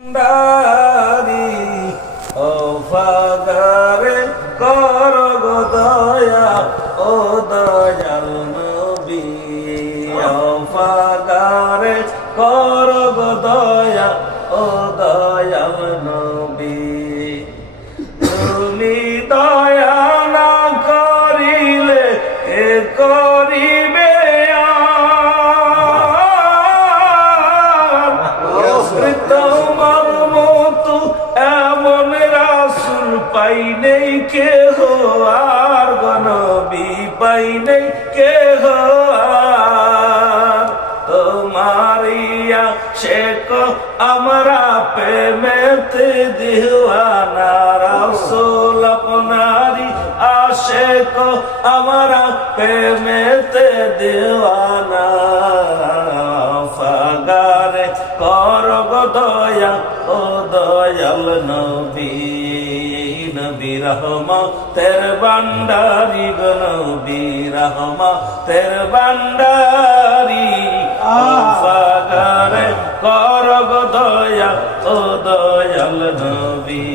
ডারি ও ফাগারে কর গো দয়া ও দয়াল নবী ও ফাগারে কর গো দয়া ও দয়াল নবী তুমি দয়া না করিলে কে করিবে তোমার মতো এমন রাসূল পাই নেই কেহ আর গো নবী পাই নেই কেহ আর তোমারিয়া শেখ আমরা প্রেমেতে দিওয়ানা রাসূল আপনারি আশেক আমরা প্রেমেতে দিওয়ানা ফাগারে কর গো দয়া ও দয়াল নবী নবী রহমতের ভান্ডারি গো নবী রহমতের ভান্ডারি ফাগারে কর গো দয়া ও দয়াল নবী